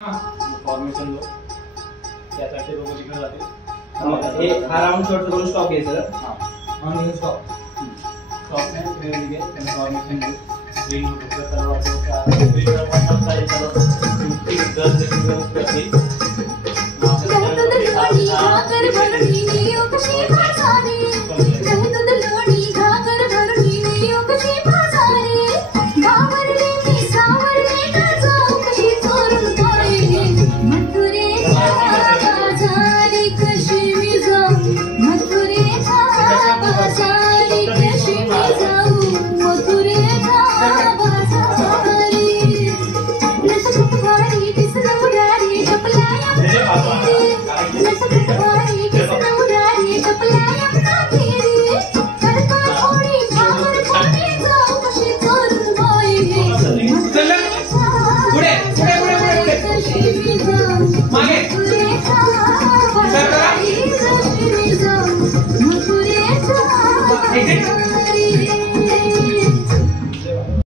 Formation low त्यासाठी लोक तिकडे जातील. हे हा राउंड शॉट करून स्टॉप घ्यायचं. हां आणि स्टॉप ने फिर ये फॉर्मेशन लो स्क्रीन ऊपर तरफ का स्क्रीन पर वन साइड तरफ 10 सेकंड करते मागे